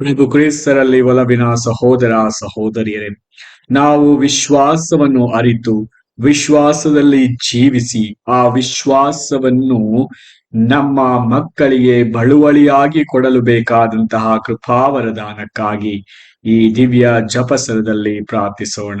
ಪ್ರಭು ಕ್ರಿಸ್ತರಲ್ಲಿ ಒಲವಿನ ಸಹೋದರ ಸಹೋದರಿಯರೇ, ನಾವು ವಿಶ್ವಾಸವನ್ನು ಅರಿತು ವಿಶ್ವಾಸದಲ್ಲಿ ಜೀವಿಸಿ ಆ ವಿಶ್ವಾಸವನ್ನು ನಮ್ಮ ಮಕ್ಕಳಿಗೆ ಬಳುವಳಿಯಾಗಿ ಕೊಡಲು ಬೇಕಾದಂತಹ ಕೃಪಾವರದಾನಕ್ಕಾಗಿ ಈ ದಿವ್ಯ ಜಪಸರದಲ್ಲಿ ಪ್ರಾರ್ಥಿಸೋಣ.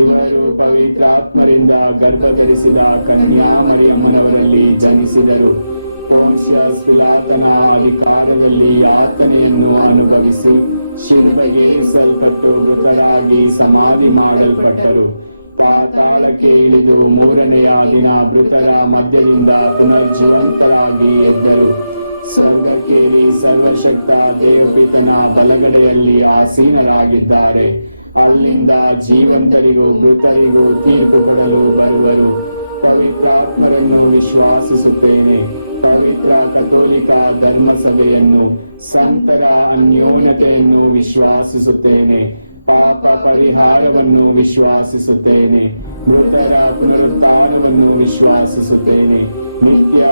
ಇವರು ಪವಿತ್ರಾತ್ಮರಿಂದ ಗರ್ಭಧರಿಸಿದ ಕನ್ಯಾಮರಿಯಮ್ಮನವರಲ್ಲಿ ಜನಿಸಿದರು. ಪಿಲಾತನ ಅಧಿಕಾರದಲ್ಲಿ ಯಾತನೆಯನ್ನು ಅನುಭವಿಸಿ ಶಿಲುಬೆಗೆ ಇರಿಸಲ್ಪಟ್ಟು ಮೃತರಾಗಿ ಸಮಾಧಿ ಮಾಡಲ್ಪಟ್ಟರು. ಪಾತಾಳಕ್ಕೆ ಇಳಿದು ಮೂರನೆಯ ದಿನ ಮೃತರ ಮಧ್ಯದಿಂದ ಪುನರ್ಜೀವಂತರಾಗಿ ಎದ್ದರು. ಸ್ವರ್ಗಕ್ಕೇರಿ ಸರ್ವಶಕ್ತ ದೇವಪಿತನ ಬಲಗಡೆಯಲ್ಲಿ ಆಸೀನರಾಗಿದ್ದಾರೆ. ಅಲ್ಲಿಂದ ಜೀವಂತರಿಗೂ ಮೃತರಿಗೂ ತೀರ್ಪು ಕೊಡಲು ಬರುವರು. ಪವಿತ್ರಾತ್ಮರನ್ನು ವಿಶ್ವಾಸಿಸುತ್ತೇನೆ. ಪವಿತ್ರ ಕಥೋಲಿಕ ಧರ್ಮಸಭೆಯನ್ನು, ಸಂತರ ಅನ್ಯೋನ್ಯತೆಯನ್ನು ವಿಶ್ವಾಸಿಸುತ್ತೇನೆ. ಪಾಪ ಪರಿಹಾರವನ್ನು ವಿಶ್ವಾಸಿಸುತ್ತೇನೆ. ಮೃತರ ಪುನರುತ್ಥಾನವನ್ನು ವಿಶ್ವಾಸಿಸುತ್ತೇನೆ. ನಿತ್ಯ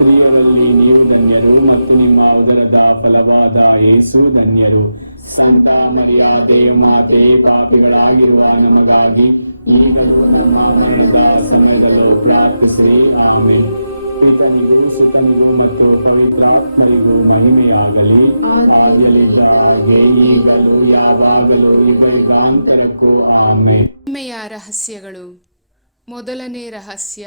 ಸ್ತ್ರೀಯರಲ್ಲಿ ನೀವು ಧನ್ಯರು ಮತ್ತು ನಿಮ್ಮ ಉದರದ ಫಲವಾದ ಯೇಸು ಧನ್ಯರು. ಸಂತ ಮರ್ಯಾದೆ ಮಾತೆ ಪಾಪಿಗಳಾಗಿರುವ ನಮಗಾಗಿ ಈಗಲೂ ನಮ್ಮ ಮರಣದ ಸಮಯದಲ್ಲೂ ಪ್ರಾರ್ಥಿಸಿ ಆಮೇಲೆ ಪಿತನಿಗೂ ಸುತನಿಗೂ ಮತ್ತು ಪವಿತ್ರಾತ್ಮರಿಗೂ ಮಹಿಮೆಯಾಗಲಿ. ಆಗಲಿದ್ದ ಹಾಗೆ ಈಗಲೂ ಯಾವಾಗಲೂ ಯುಗಯುಗಾಂತರಕ್ಕೂ ಆಮೆ ಮಹಿಮೆಯ ರಹಸ್ಯಗಳು. ಮೊದಲನೇ ರಹಸ್ಯ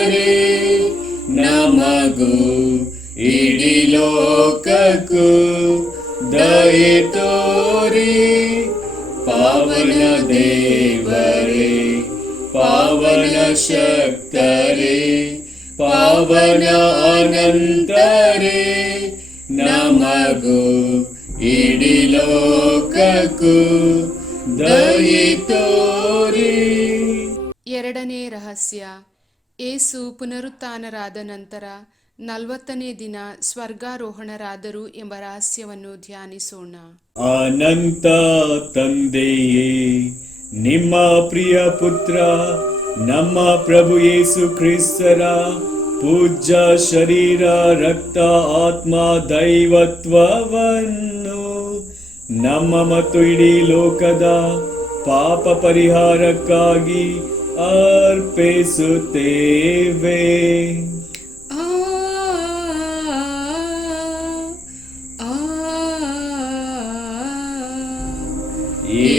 ಲೋಕಕ್ಕೂ ದಯೆ ತೋರಿ. ಪಾವನ ದೇವರೇ, ಪಾವನ ಶಕ್ತರೇ, ಪಾವನ ಅನಂತರೇ, ನಮಗೂ ಇಡೀ ಲೋಕಕ್ಕೂ ದಯೆ ತೋರಿ. ಎರಡನೇ ರಹಸ್ಯ, ಏಸು ಪುನರುತ್ಥಾನರಾದ ನಂತರ ನಲವತ್ತನೇ ದಿನ ಸ್ವರ್ಗಾರೋಹಣರಾದರು ಎಂಬ ರಹಸ್ಯವನ್ನು ಧ್ಯಾನಿಸೋಣ. ಅನಂತ ತಂದೆಯೇ, ನಿಮ್ಮ ಪ್ರಿಯ ಪುತ್ರ, ನಮ್ಮ ಪ್ರಭು ಯೇಸು ಕ್ರಿಸ್ತರ ಪೂಜ್ಯ ಶರೀರ, ರಕ್ತ, ಆತ್ಮ, ದೈವತ್ವವನ್ನು ನಮ್ಮ ಮತ್ತು ಇಡೀ ಲೋಕದ ಪಾಪ ಪರಿಹಾರಕ್ಕಾಗಿ ಅರ್ಪಿಸುತ್ತೇವೆ.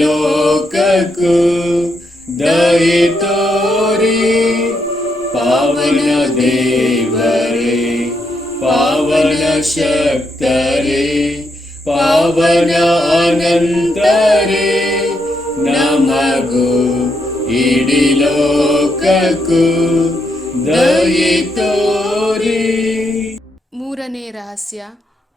ಇಡೀ ಲೋಕಕ್ಕೂ ದಯೆ ತೋರಿ ಪಾವನ ದೇವರೇ ಪಾವನ ಶಕ್ತರೇ ಪಾವನ ಅನಂತರೇ ನಮಗೂ ಇಡೀ ಲೋಕಕ್ಕೂ ದಯೆ ತೋರಿ ಮೂರನೇ ರಹಸ್ಯ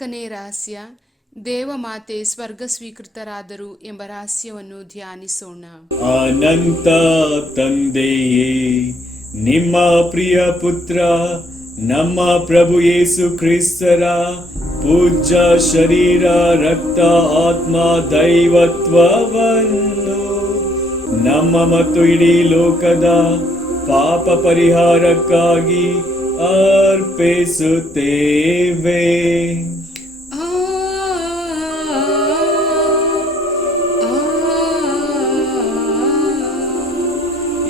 ನಾಲ್ಕನೇ ರಹಸ್ಯ ದೇವಮಾತೆ ಸ್ವರ್ಗ ಸ್ವೀಕೃತರಾದರು ಎಂಬ ರಹಸ್ಯವನ್ನು ಧ್ಯಾನಿಸೋಣ. ಅನಂತ ತಂದೆಯೇ, ನಿಮ್ಮ ಪ್ರಿಯ ಪುತ್ರ, ನಮ್ಮ ಪ್ರಭು ಯೇಸು ಕ್ರಿಸ್ತರ ಪೂಜ್ಯ ಶರೀರ, ರಕ್ತ, ಆತ್ಮ, ದೈವತ್ವವನ್ನು ನಮ್ಮ ಮತ್ತು ಇಡೀ ಲೋಕದ ಪಾಪ ಪರಿಹಾರಕ್ಕಾಗಿ ಅರ್ಪಿಸುತ್ತೇವೆ.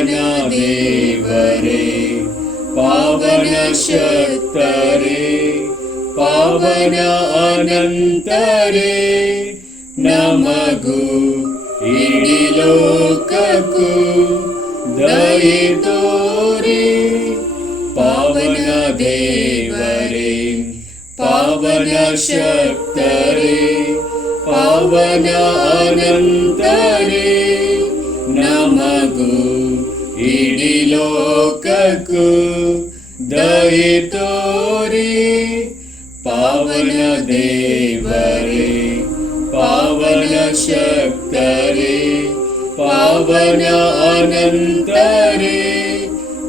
पावनदेवरे पावनशक्तरे पावन अनन्तरे नमगु मु ऋक गु द्रोरि पावन देव पावन शक् ಲೋಕಕ್ಕೂ ದಯೆ ತೋರಿ. ಪಾವನ ದೇವರೇ, ಪಾವನ ಶಕ್ತರೇ, ಪಾವನ ಅನಂತರೇ,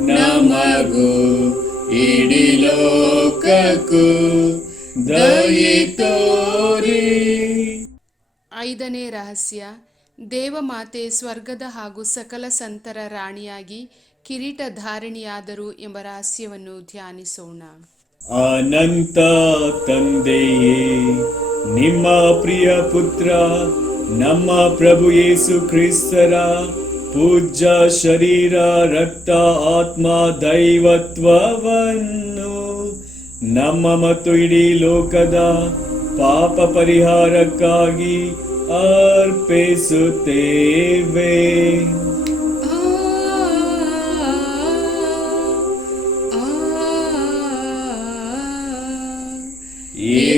ನಮಗೂ ಇಡೀ ಲೋಕಕ್ಕೂ ದಯೆ ತೋರಿ. ಐದನೇ ರಹಸ್ಯ, ದೇವಮಾತೆ ಸ್ವರ್ಗದ ಹಾಗೂ ಸಕಲ ಸಂತರ ರಾಣಿಯಾಗಿ ಕಿರೀಟ ಧಾರಿಣಿಯಾದರು ಎಂಬ ರಹಸ್ಯವನ್ನು ಧ್ಯಾನಿಸೋಣ. ಅನಂತ ತಂದೆಯೇ, ನಿಮ್ಮ ಪ್ರಿಯ ಪುತ್ರ, ನಮ್ಮ ಪ್ರಭು ಯೇಸು ಕ್ರಿಸ್ತರ ಪೂಜ್ಯ ಶರೀರ, ರಕ್ತ, ಆತ್ಮ, ದೈವತ್ವವನ್ನು ನಮ್ಮ ಮತ್ತು ಇಡೀ ಲೋಕದ ಪಾಪ ಪರಿಹಾರಕ್ಕಾಗಿ ಅರ್ಪಿಸುತ್ತೇವೆ.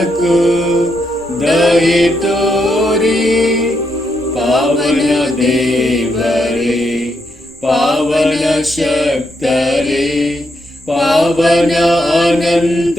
नको दये तोरी पावन देव रे पावन शक्त पावन अनंत